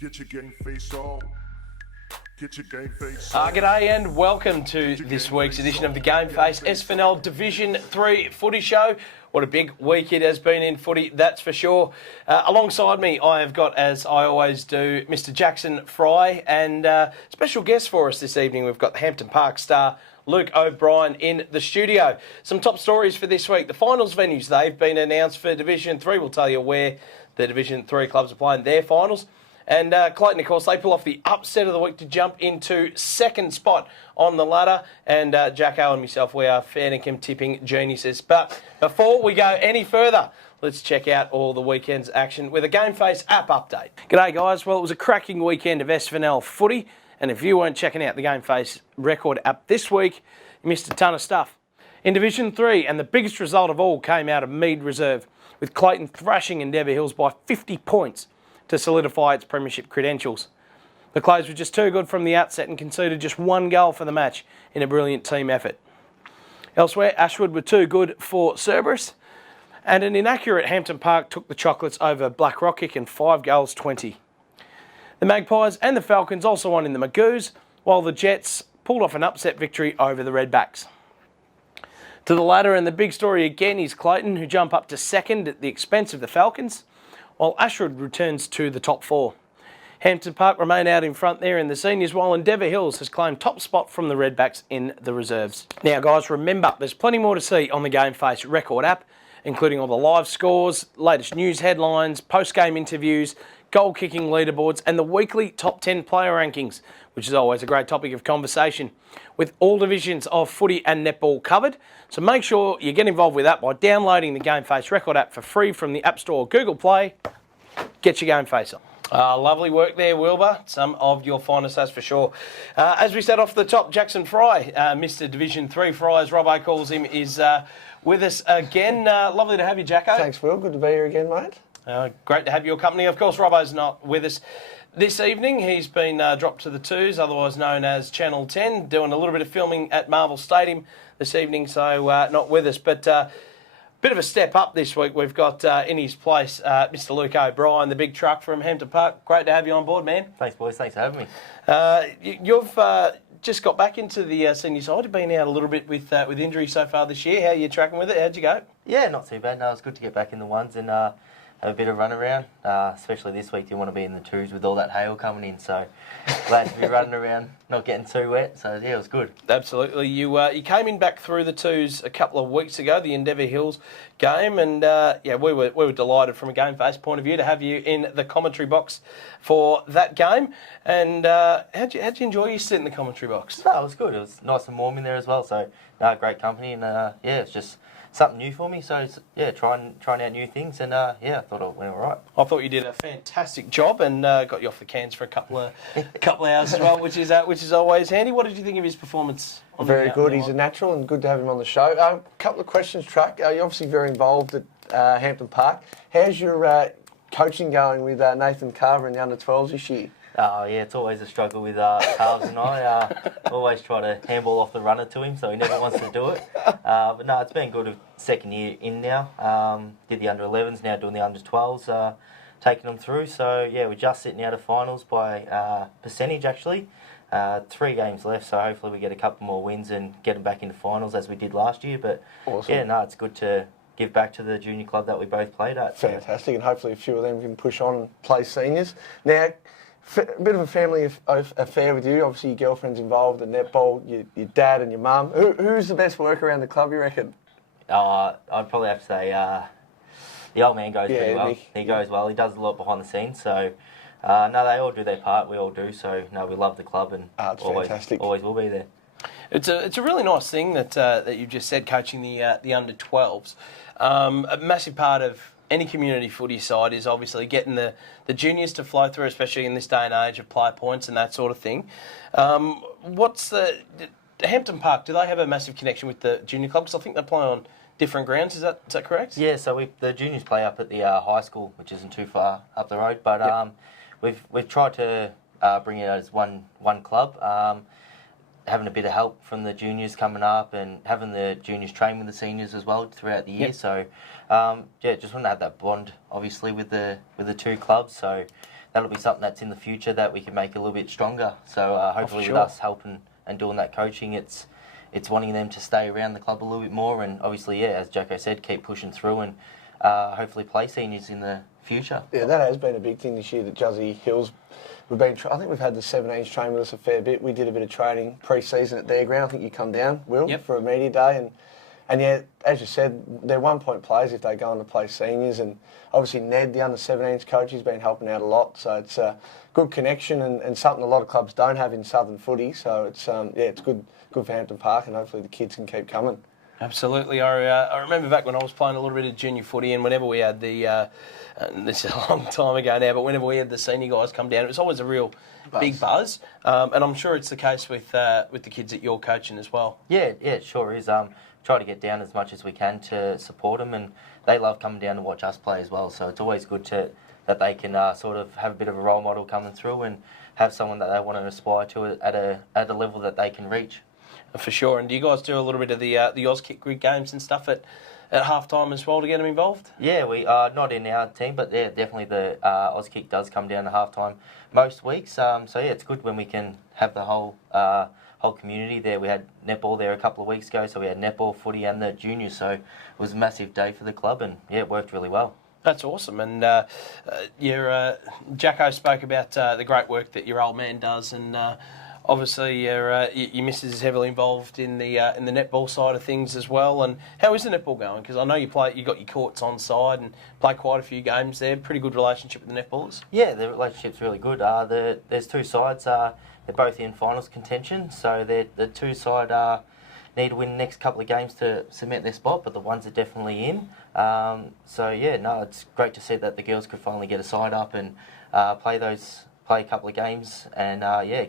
Get your game face on. Get your game face G'day and welcome to this week's edition of the Gameface Sfnl Division 3 Footy Show. What a big week it has been in footy, that's for sure. Alongside me, I have got, as I always do, Mr. Jackson Fry, and special guest for us this evening. We've got the Hampton Park star Luke O'Brien in the studio. Some top stories for this week. The finals venues, they've been announced for Division 3. We'll tell you where the Division 3 clubs are playing their finals. And Clayton, of course, they pull off the upset of the week to jump into second spot on the ladder. And Jacko and myself, we are Fairnickham tipping geniuses. But before we go any further, let's check out all the weekend's action with a Gameface App update. G'day, guys. Well, it was a cracking weekend of Sfnl footy. And if you weren't checking out the Gameface record app this week, you missed a ton of stuff. In Division 3, and the biggest result of all came out of Mead Reserve, with Clayton thrashing Endeavour Hills by 50 points. To solidify its premiership credentials. The Clays were just too good from the outset and conceded just one goal for the match in a brilliant team effort. Elsewhere, Ashwood were too good for Cerberus, and an inaccurate Hampton Park took the Chocolates over Black Rock Kick in 5-20. The Magpies and the Falcons also won in the Magoos, while the Jets pulled off an upset victory over the Redbacks. To the ladder, and the big story again is Clayton, who jump up to second at the expense of the Falcons, while Ashwood returns to the top four. Hampton Park remain out in front there in the seniors, while Endeavour Hills has claimed top spot from the Redbacks in the reserves. Now, guys, remember, there's plenty more to see on the Gameface record app, including all the live scores, latest news headlines, post-game interviews, goal-kicking leaderboards, and the weekly top 10 player rankings, which is always a great topic of conversation, with all divisions of footy and netball covered. So make sure you get involved with that by downloading the Gameface record app for free from the App Store or Google Play. Get your Gameface on. Lovely work there, Wilbur. Some of your finest, that's for sure. As we said off the top, Jackson Fry, Mr. Division 3 Fry, as Robbo calls him, is with us again. Lovely to have you, Jacko. Thanks, Will. Good to be here again, mate. Great to have your company. Of course, Robbo's not with us this evening. He's been dropped to the twos, otherwise known as Channel 10, doing a little bit of filming at Marvel Stadium this evening, so not with us. But bit of a step up this week. We've got in his place Mr. Luke O'Brien, the big truck from Hampton Park. Great to have you on board, man. Thanks, boys. Thanks for having me. You've just got back into the senior side. You've been out a little bit with injury so far this year. How are you tracking with it? How'd you go? Yeah, not too bad. No, it's good to get back in the ones and have a bit of run around, especially this week. You want to be in the twos with all that hail coming in, so glad to be running around, not getting too wet. So yeah, it was good. Absolutely. You came in back through the twos a couple of weeks ago, the Endeavour Hills game, and we were delighted from a Gameface point of view to have you in the commentary box for that game. And how'd you enjoy your sit in the commentary box? No, it was good. It was nice and warm in there as well. So great company, and it's just something new for me, so yeah, trying out new things, and I thought it went all right. I thought you did a fantastic job, and got you off the cans for a couple of hours as well, which is always handy. What did you think of his performance? Very good. He's a natural, and good to have him on the show. A couple of questions, Truck. You're obviously very involved at Hampton Park. How's your coaching going with Nathan Carver in the under-12s this year? Oh, yeah, it's always a struggle with Carves and I. Always try to handball off the runner to him, so he never wants to do it. But no, it's been good. Second year in now. Did the under-11s, now doing the under-12s, taking them through. So, yeah, we're just sitting out of finals by percentage, actually. 3 games left, so hopefully we get a couple more wins and get them back into finals as we did last year. But, awesome. Yeah, no, it's good to give back to the junior club that we both played at. Fantastic, and hopefully a few of them can push on and play seniors. Now, a bit of a family affair with you. Obviously, your girlfriend's involved in netball, your dad and your mum. Who's the best worker around the club, you reckon? I'd probably have to say the old man goes pretty well. Nick. He goes well. He does a lot behind the scenes. So, no, they all do their part. We all do. So, no, we love the club and always will be there. It's a really nice thing that you've just said, coaching the under-12s. A massive part of any community footy side is obviously getting the juniors to flow through, especially in this day and age of player points and that sort of thing. What's the Hampton Park? Do they have a massive connection with the junior club? Because I think they play on different grounds. Is that correct? Yeah. So the juniors play up at the high school, which isn't too far up the road. But we've tried to bring it as one club. Having a bit of help from the juniors coming up and having the juniors train with the seniors as well throughout the year. Yep. So, just want to have that bond, obviously, with the two clubs. So that'll be something that's in the future that we can make a little bit stronger. So hopefully sure. with us helping and doing that coaching, it's wanting them to stay around the club a little bit more, and obviously, yeah, as Jacko said, keep pushing through and hopefully play seniors in the future. Yeah, that has been a big thing this year that Juzzy Hills, I think we've had the 17s train with us a fair bit. We did a bit of training pre-season at their ground. I think you come down, Will, for a media day. And yeah, as you said, they're 1 point players if they go on to play seniors. And obviously Ned, the under-17s coach, has been helping out a lot. So it's a good connection and something a lot of clubs don't have in Southern footy. So it's it's good for Hampton Park, and hopefully the kids can keep coming. Absolutely. I remember back when I was playing a little bit of junior footy, and whenever we had the, this is a long time ago now, but whenever we had the senior guys come down, it was always a real big buzz. And I'm sure it's the case with the kids that you're coaching as well. Yeah, it sure is. Try to get down as much as we can to support them, and they love coming down to watch us play as well. So it's always good that they can sort of have a bit of a role model coming through and have someone that they want to aspire to at a level that they can reach. For sure. And do you guys do a little bit of the Auskick grid games and stuff at half-time as well to get them involved? Yeah, we are not in our team, but yeah, definitely the Auskick does come down to half-time most weeks. So yeah, it's good when we can have the whole community there. We had netball there a couple of weeks ago, so we had netball, footy and the juniors, so it was a massive day for the club, and yeah, it worked really well. That's awesome. And Jacko spoke about the great work that your old man does, and obviously your missus is heavily involved in the netball side of things as well. And how is the netball going? Because I know you got your courts on side and play quite a few games there. Pretty good relationship with the netballers? Yeah, the relationship's really good. There's two sides. They're both in finals contention, so the two side need to win the next couple of games to cement their spot, but the ones are definitely in. So yeah, no, it's great to see that the girls could finally get a side up and play a couple of games and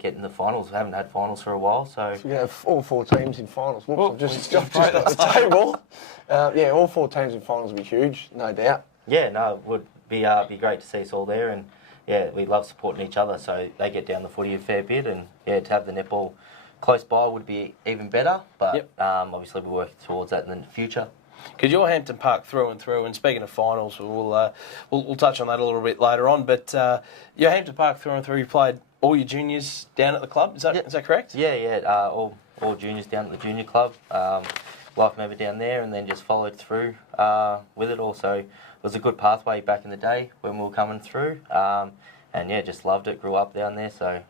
get in the finals. We haven't had finals for a while, so we have all 4 teams in finals. Whoops, I've just got the table. All 4 teams in finals would be huge, no doubt. Yeah, no, it would be great to see us all there, and yeah, we love supporting each other, so they get down the footy a fair bit, and yeah, to have the netball close by would be even better, but obviously we're working towards that in the future. Because you're Hampton Park through and through, and speaking of finals, we'll touch on that a little bit later on, but you're Hampton Park through and through. You played all your juniors down at the club, is that correct? Yeah, all juniors down at the junior club. Life member down there, and then just followed through with it all. So it was a good pathway back in the day when we were coming through, and yeah, just loved it. Grew up down there, so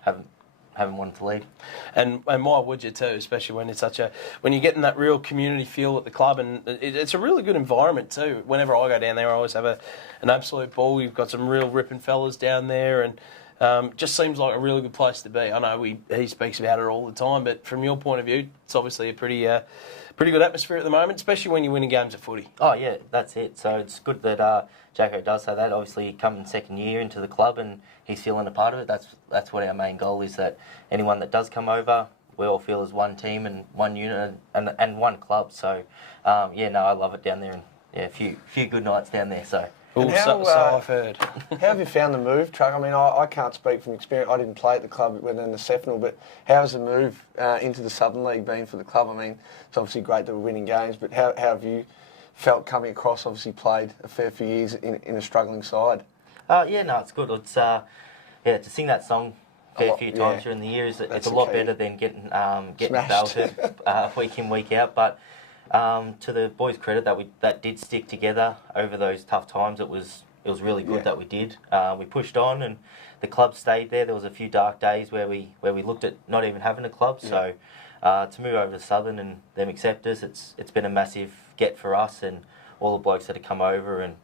haven't wanted to leave. And why would you too? Especially when it's when you're getting that real community feel at the club, and it's a really good environment too. Whenever I go down there, I always have an absolute ball. You've got some real ripping fellas down there, and just seems like a really good place to be. I know he speaks about it all the time, but from your point of view, it's obviously a pretty good atmosphere at the moment, especially when you're winning games of footy. Oh yeah, that's it. So it's good that Jacko does say that. Obviously, he come in second year into the club and he's feeling a part of it. That's what our main goal is, that anyone that does come over, we all feel as one team and one unit and one club. So I love it down there, and yeah, a few good nights down there. So. So I've heard. How have you found the move, Truck? I mean, I can't speak from experience. I didn't play at the club when in the Sfnl, but how has the move into the Southern League been for the club? I mean, it's obviously great that we're winning games, but how have you felt coming across? Obviously played a fair few years in a struggling side. It's good. It's to sing that song a fair few times during the year it's a lot better than getting belted week in, week out. But to the boys' credit, that did stick together over those tough times. It was really good that we did. We pushed on, and the club stayed there. There was a few dark days where we looked at not even having a club. So to move over to Southern and them accept us, it's been a massive get for us and all the blokes that have come over and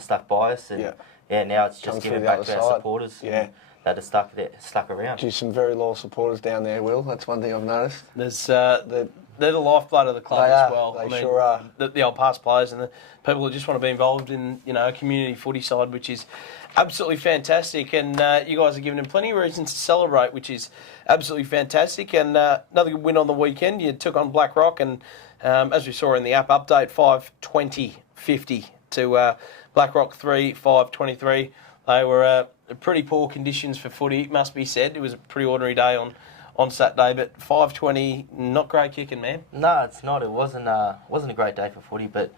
stuck by us. And now it's just giving back to our supporters that are stuck around. Geez, some very loyal supporters down there, Will. That's one thing I've noticed. There's they're the lifeblood of the club as well. They sure are. The old past players and the people that just want to be involved in a community footy side, which is absolutely fantastic. And you guys are giving them plenty of reasons to celebrate, which is absolutely fantastic. And another good win on the weekend. You took on Blackrock, and as we saw in the app update, 5-20-50 to Blackrock 3-5-23. They were pretty poor conditions for footy, it must be said. It was a pretty ordinary day on Saturday, but 5-20, not great kicking, man. No, it's not. It wasn't a great day for footy, but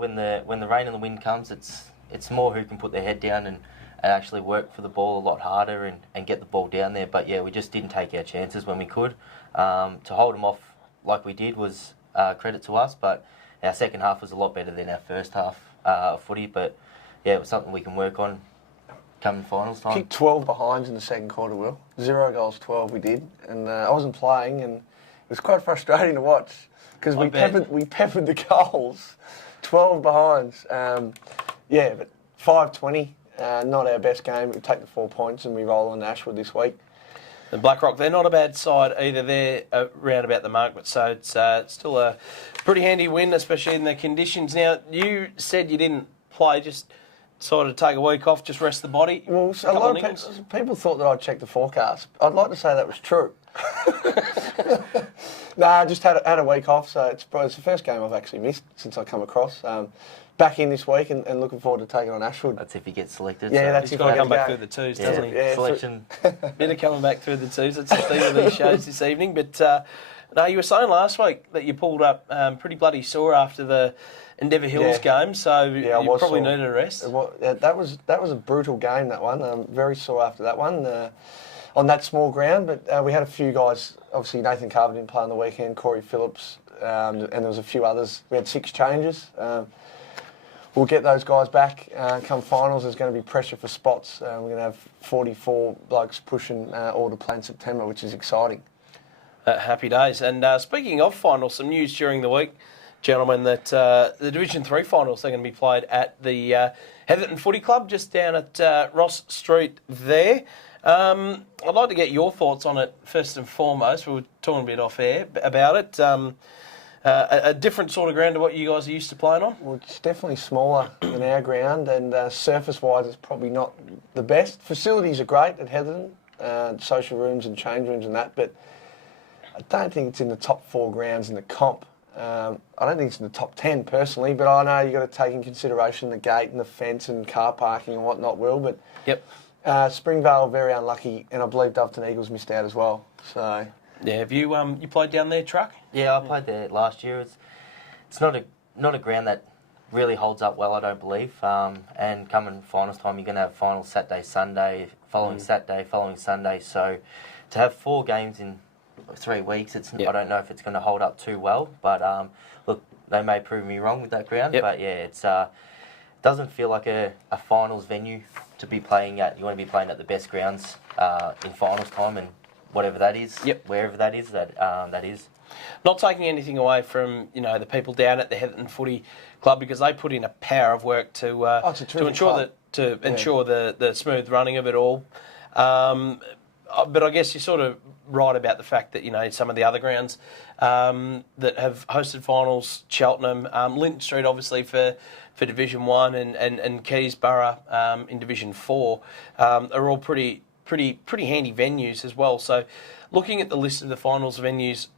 when the rain and the wind comes, it's more who can put their head down and actually work for the ball a lot harder and get the ball down there. But yeah, we just didn't take our chances when we could. To hold them off like we did was credit to us, but our second half was a lot better than our first half of footy. But yeah, it was something we can work on coming finals time. Kicked 12 behinds in the second quarter, Will. 0 goals, 12 we did. And I wasn't playing, and it was quite frustrating to watch because we peppered the goals. 12 behinds. Yeah, but 5-20, not our best game. We take the 4 points and we roll on Ashwood this week. And Blackrock, they're not a bad side either. They're around about the mark, but so it's still a pretty handy win, especially in the conditions. Now, you said you didn't play, just decided to take a week off, just rest the body. Well, a lot of people thought that I'd check the forecast. I'd like to say that was true. Nah, I just had a week off, so it's the first game I've actually missed since I come across. Back in this week and looking forward to taking on Ashwood. That's if he gets selected. Yeah, so. that's He's got to come back through the twos, doesn't he? Yeah, selection. Bit of coming back through the twos. That's the theme of these shows this evening. But no, you were saying last week that you pulled up pretty bloody sore after the Endeavour Hills game, so you probably needed a rest. That was a brutal game, that one. Very sore after that one on that small ground. But we had a few guys. Obviously, Nathan Carver didn't play on the weekend. Corey Phillips, and there was a few others. We had 6 changes. We'll get those guys back. Come finals, there's going to be pressure for spots. We're going to have 44 blokes pushing all to play in September, which is exciting. Happy days. And speaking of finals, some news during the week, gentlemen, that the Division 3 finals are going to be played at the Heatherton Footy Club, just down at Ross Street there. I'd like to get your thoughts on it first and foremost. We were talking a bit off air about it. A different sort of ground to what you guys are used to playing on? Well, it's definitely smaller than our ground, and surface-wise, it's probably not the best. Facilities are great at Heatherton, social rooms and change rooms and that, but I don't think it's in the top 4 grounds in the comp. I don't think it's in the top 10 personally, but I know you've got to take in consideration the gate and the fence and car parking and whatnot, Will. But Springvale very unlucky, and I believe Doveton Eagles missed out as well. So. Yeah, have you played down there, Truck? Yeah, I played there last year. It's not a ground that really holds up well, I don't believe. And coming finals time, you're going to have finals Saturday, Sunday, following Saturday, following Sunday. So to have 4 games in 3 weeks, I don't know if it's going to hold up too well. But look, they may prove me wrong with that ground. But yeah, it's doesn't feel like a finals venue to be playing at. You want to be playing at the best grounds in finals time, and whatever that is, wherever that is, that is. Not taking anything away from the people down at the Heatherton Footy Club, because they put in a power of work to ensure the smooth running of it all. But I guess you're sort of right about the fact that some of the other grounds that have hosted finals, Cheltenham, Linton Street obviously for Division 1 and Keysborough in Division 4 are all pretty handy venues as well. So looking at the list of the finals venues,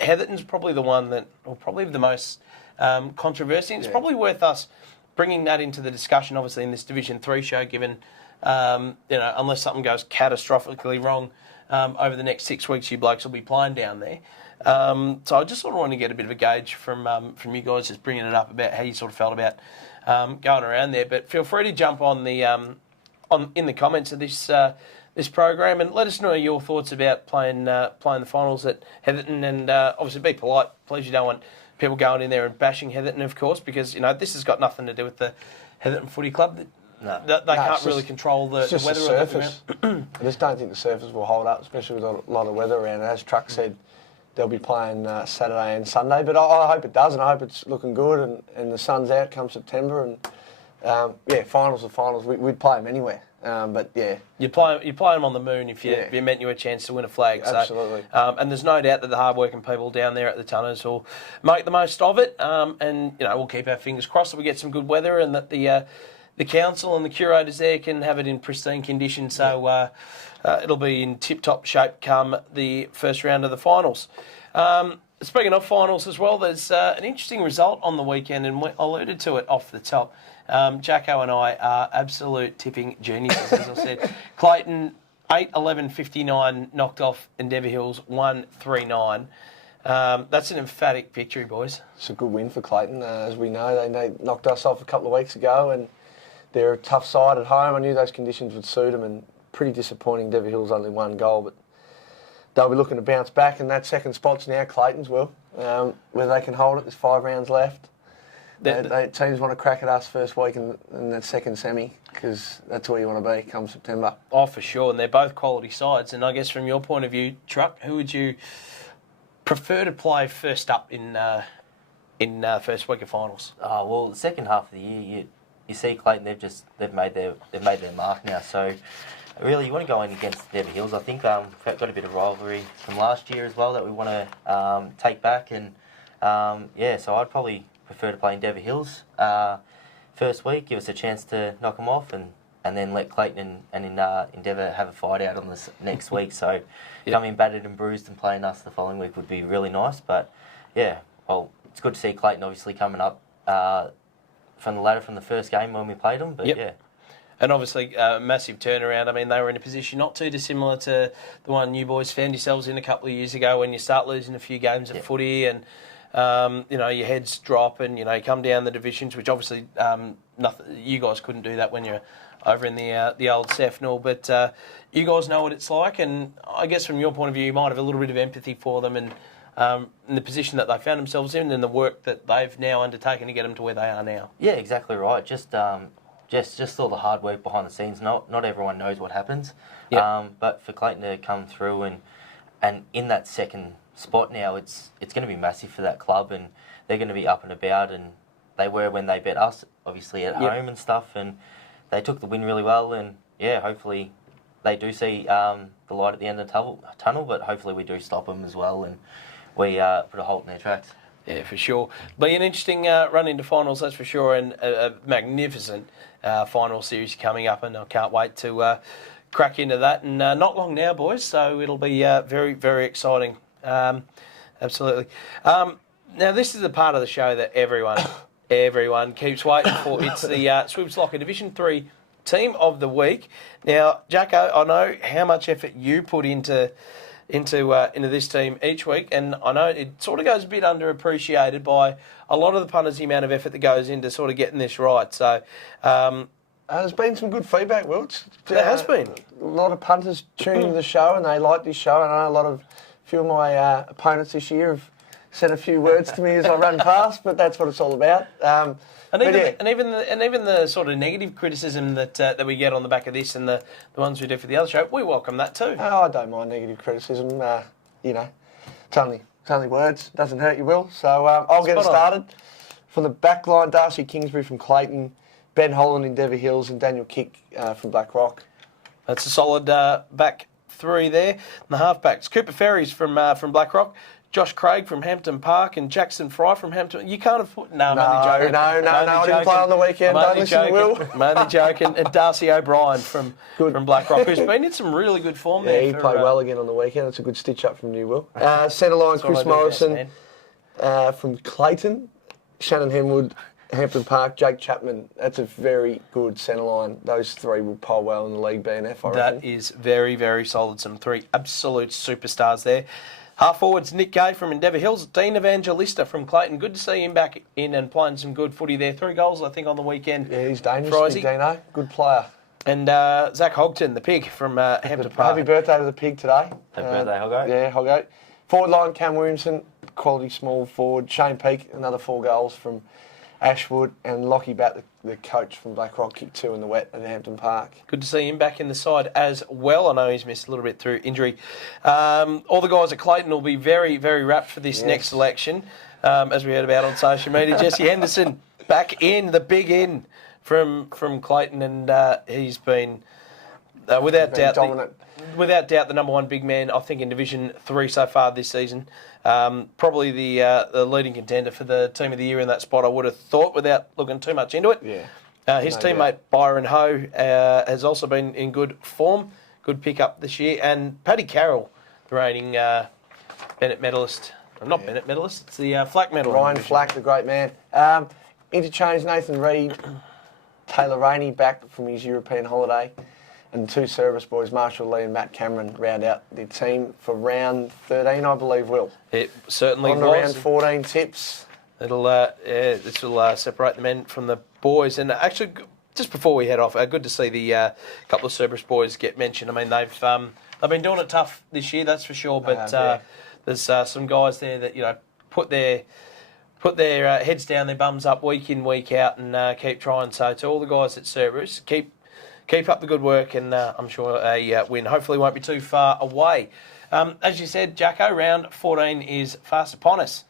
Heatherton's probably the one that, or probably the most controversy. It's probably worth us bringing that into the discussion, obviously, in this Division 3 show, given, unless something goes catastrophically wrong over the next 6 weeks, you blokes will be playing down there. So I just sort of want to get a bit of a gauge from you guys, just bringing it up about how you sort of felt about going around there. But feel free to jump on the in the comments of this program and let us know your thoughts about playing the finals at Heatherton, and obviously be polite, please. You don't want people going in there and bashing Heatherton, of course, because this has got nothing to do with the Heatherton Footy Club. They can't really control the weather. The surface. I just don't think the surface will hold up, especially with a lot of weather around. As Truck said, they'll be playing Saturday and Sunday, but I hope it does, and I hope it's looking good, and the sun's out come September, and finals are finals. We'd play them anywhere. But yeah, you play them on the moon if you meant you a chance to win a flag. Absolutely. So, and there's no doubt that the hard-working people down there at the Tunners will make the most of it. And we'll keep our fingers crossed that we get some good weather, and that the council and the curators there can have it in pristine condition. So it'll be in tip-top shape come the first round of the finals. Speaking of finals as well, there's an interesting result on the weekend, and we alluded to it off the top. Jacko and I are absolute tipping geniuses, as I said. Clayton, 8-11-59, knocked off Endeavour Hills, 1-3-9. That's an emphatic victory, boys. It's a good win for Clayton. As we know, they knocked us off a couple of weeks ago, and they're a tough side at home. I knew those conditions would suit them, and pretty disappointing. Dever Hill's only 1 goal, but they'll be looking to bounce back, and that second spot's now Clayton's, Will, where they can hold it. There's 5 rounds left. Teams want to crack at us first week in that second semi, because that's where you want to be come September. Oh, for sure, and they're both quality sides. And I guess from your point of view, Truck, who would you prefer to play first up in first week of finals? Well, the second half of the year, you see Clayton. They've made their mark now. So really, you want to go in against Dever Hills. I think we've got a bit of rivalry from last year as well that we want to take back. And so I'd probably prefer to play in Dever Hills first week, give us a chance to knock them off, and then let Clayton and Endeavour have a fight out on this next week. So coming battered and bruised and playing us the following week would be really nice. But yeah, well, it's good to see Clayton obviously coming up from the ladder from the first game when we played them. But yeah. And obviously, massive turnaround. I mean, they were in a position not too dissimilar to the one you boys found yourselves in a couple of years ago when you start losing a few games of footy and your heads drop and, you come down the divisions, which obviously you guys couldn't do that when you're over in the old Sfnl. But you guys know what it's like, and I guess from your point of view, you might have a little bit of empathy for them and in the position that they found themselves in and the work that they've now undertaken to get them to where they are now. Yeah, exactly right. Just all the hard work behind the scenes. Not everyone knows what happens. Yep. But for Clayton to come through and in that second spot now, it's going to be massive for that club, and they're going to be up and about, and they were when they bet us, obviously at home and stuff, and they took the win really well, and hopefully they do see the light at the end of the tunnel, but hopefully we do stop them as well, and we put a halt in their tracks. Yeah, for sure. Be an interesting run into finals, that's for sure, and a magnificent final series coming up, and I can't wait to crack into that. And not long now, boys, so it'll be very, very exciting. Absolutely. Now, this is the part of the show that everyone keeps waiting for. It's the Swibs Locker Division 3 Team of the Week. Now, Jacko, I know how much effort you put into this team each week, and I know it sort of goes a bit underappreciated by a lot of the punters, the amount of effort that goes into sort of getting this right. So there's been some good feedback, Will. There has been. A lot of punters tuning into the show, and they like this show. And I know a few of my opponents this year have sent a few words to me as I run past, but that's what it's all about. And even the sort of negative criticism that we get on the back of this and the ones we do for the other show, we welcome that too. Oh, I don't mind negative criticism. It's only words. Doesn't hurt you, Will. So I'll get it started. From the back line, Darcy Kingsbury from Clayton, Ben Holland in Dever Hills, and Daniel Kick from Black Rock. That's a solid back three there. And the halfbacks, Cooper Ferries from Black Rock, Josh Craig from Hampton Park, and Jackson Fry from Hampton. You can't afford... No, I'm only joking. No, I didn't play on the weekend. Don't listen to Will. I'm only joking. And Darcy O'Brien from Black Rock, who's been in some really good form there. Yeah, he played well again on the weekend. It's a good stitch up from you, Will. Centre line, Chris Morrison from Clayton, Shannon Henwood, Hampton Park, Jake Chapman. That's a very good centre line. Those three will poll well in the league BNF, I reckon. That is very, very solid. Some three absolute superstars there. Half forwards, Nick Gay from Endeavour Hills, Dean Evangelista from Clayton. Good to see him back in and playing some good footy there. 3 goals, I think, on the weekend. Yeah, he's dangerous, Dino. Good player. And Zach Hogton, the pig from Hampton Park. Happy birthday to the pig today. Happy birthday, Hoggo. Yeah, Hoggo. Forward line, Cam Williamson, quality small forward. Shane Peake, another 4 goals from Ashwood, and Lockie Batt, the coach from Black Rock, kicked 2 in the wet at Hampton Park. Good to see him back in the side as well. I know he's missed a little bit through injury. All the guys at Clayton will be very, very rapt for this next election, as we heard about on social media. Jesse Henderson back in, the big in from Clayton, and he's been, without doubt, the number 1 big man, I think, in Division 3 so far this season. Probably the leading contender for the team of the year in that spot, I would have thought, without looking too much into it. Yeah. His teammate Byron Ho has also been in good form, good pickup this year, and Paddy Carroll, the reigning Bennett medalist. Not Bennett medalist, it's the Flack medal. Ryan Flack, the great man. Interchange, Nathan Reid, Taylor Rainey back from his European holiday. And 2 service boys, Marshall Lee and Matt Cameron, round out the team for round 13, I believe, Will. It certainly was. On round 14 tips. This will separate the men from the boys. And actually, just before we head off, good to see the couple of Cerberus boys get mentioned. I mean, they've been doing it tough this year, that's for sure. But there's some guys there that put their heads down, their bums up week in, week out, and keep trying. So to all the guys at Cerberus, keep up the good work, and I'm sure a win hopefully won't be too far away. As you said, Jacko, round 14 is fast upon us.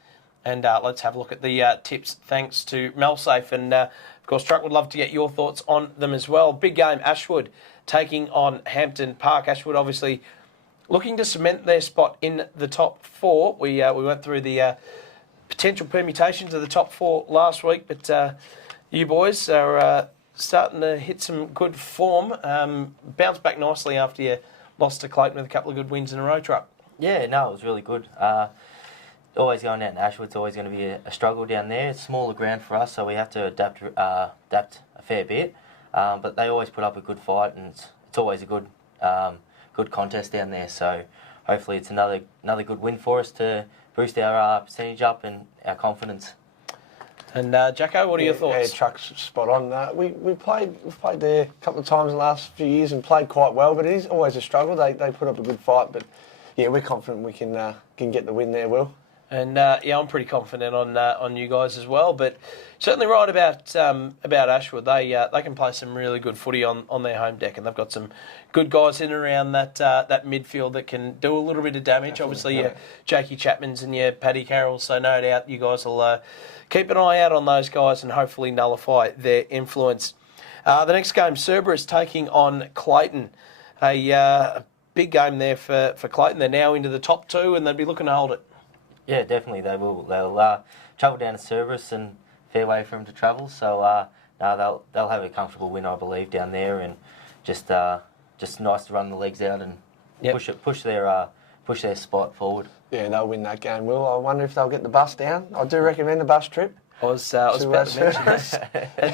And let's have a look at the tips thanks to Melsafe. And, of course, Truck would love to get your thoughts on them as well. Big game, Ashwood taking on Hampton Park. Ashwood obviously looking to cement their spot in the top 4. We went through the potential permutations of the top 4 last week, but you boys are starting to hit some good form. Bounced back nicely after you lost to Clayton with a couple of good wins in a row, Truck. Yeah, no, it was really good. Always going out in Ashwood's always going to be a struggle down there. It's smaller ground for us, so we have to adapt a fair bit. But they always put up a good fight, and it's always a good contest down there. So hopefully it's another good win for us to boost our percentage up and our confidence. And Jacko, what are your thoughts? Yeah, Chuck's spot on. We've played there a couple of times in the last few years and played quite well, but it is always a struggle. They put up a good fight, but yeah, we're confident we can get the win there, Will. And I'm pretty confident on you guys as well. But certainly right about Ashwood, they can play some really good footy on their home deck, and they've got some good guys in and around that midfield that can do a little bit of damage. Definitely, obviously, your Jakey Chapmans and your Paddy Carrolls. So no doubt you guys will keep an eye out on those guys and hopefully nullify their influence. The next game, Cerberus taking on Clayton. A big game there for Clayton. They're now into the top 2, and they'll be looking to hold it. Yeah, definitely they will. They'll travel down to Cerberus and fair way for them to travel. So they'll have a comfortable win, I believe, down there, and just nice to run the legs out and push their spot forward. Yeah, they'll win that game, Will. I wonder if they'll get the bus down. I do recommend the bus trip. I was about to mention this.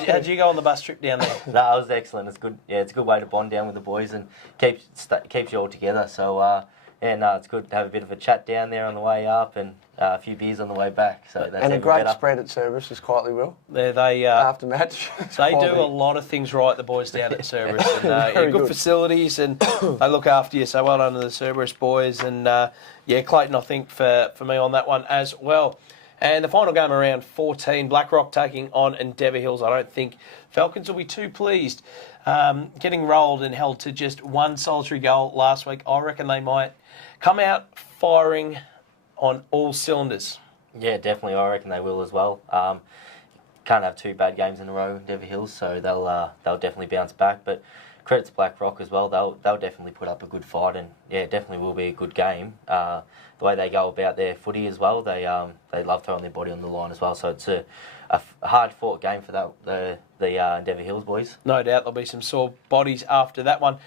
How'd you go on the bus trip down there? No, it was excellent. It's good. Yeah, it's a good way to bond down with the boys and keeps you all together. So it's good to have a bit of a chat down there on the way up and a few beers on the way back. So that's and a great spread at Cerberus is quietly, Will. They after match. They do a lot of things right, the boys down at Cerberus. And, good facilities, and they look after you. So well done to the Cerberus boys. And Clayton, I think, for me on that one as well. And the final game around 14, Blackrock taking on Endeavour Hills. I don't think Falcons will be too pleased. Getting rolled and held to just one solitary goal last week, I reckon they might come out firing on all cylinders. Yeah, definitely. I reckon they will as well. Can't have 2 bad games in a row, Endeavour Hills, so they'll definitely bounce back. But credit to Blackrock as well. They'll definitely put up a good fight, and it definitely will be a good game. The way they go about their footy as well, they love throwing their body on the line as well. So it's a hard-fought game for the Endeavour Hills boys. No doubt there'll be some sore bodies after that one.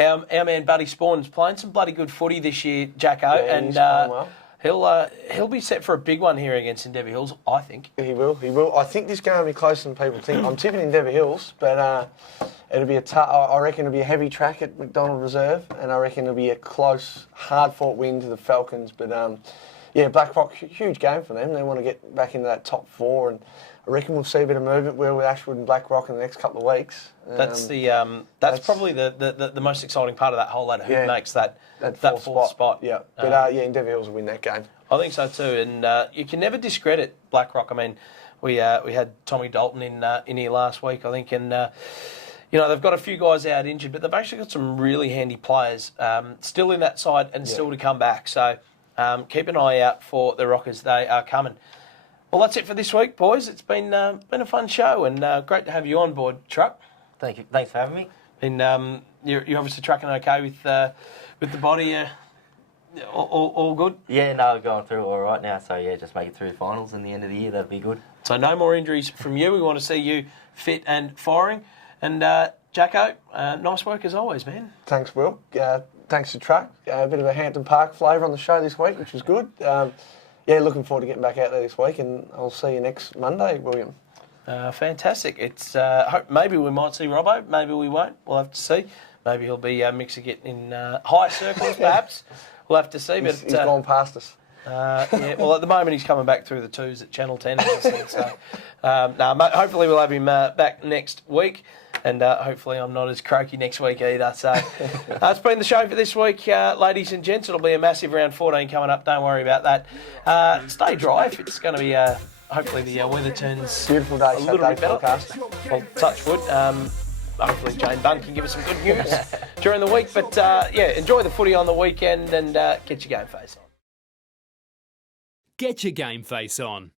Our man Buddy Spawn's playing some bloody good footy this year, Jacko, and he's playing well. He'll be set for a big one here against Endeavour Hills, I think. He will. I think this game will be closer than people think. I'm tipping Endeavour Hills, but it'll be I reckon it'll be a heavy track at McDonald Reserve, and I reckon it'll be a close, hard-fought win to the Falcons. But Blackrock, huge game for them. They want to get back into that top 4, and I reckon we'll see a bit of movement with Ashwood and Blackrock in the next couple of weeks. That's probably the most exciting part of that whole ladder. Who makes that fourth spot? Yeah, but Endeavour Hills will win that game. I think so too, and you can never discredit Blackrock. I mean, we had Tommy Dalton in here last week, I think, and they've got a few guys out injured, but they've actually got some really handy players still in that side and still to come back. So keep an eye out for the Rockers. They are coming. Well, that's it for this week, boys. It's been a fun show, and great to have you on board, Truck. Thank you. Thanks for having me. And you're obviously trucking okay with the body. All good? Yeah, no, going through all right now. So just make it through the finals and the end of the year. That'd be good. So no more injuries from you. We want to see you fit and firing. And Jacko, nice work as always, man. Thanks, Will. Thanks to Truck. A bit of a Hampton Park flavour on the show this week, which was good. Looking forward to getting back out there this week, and I'll see you next Monday, William. Fantastic. It's maybe we might see Robbo, maybe we won't. We'll have to see. Maybe he'll be mixing it in high circles, perhaps. We'll have to see. He's gone past us. Well, at the moment he's coming back through the 2s at Channel 10. So, hopefully we'll have him back next week. and hopefully I'm not as croaky next week either. So it's been the show for this week, ladies and gents. It'll be a massive round 14 coming up. Don't worry about that. Stay dry if it's going to be... hopefully the weather turns Beautiful day, a little bit better. forecast. Well, touch wood. Hopefully Jane Bunn can give us some good news during the week. But enjoy the footy on the weekend and get your Gameface on. Get your Gameface on.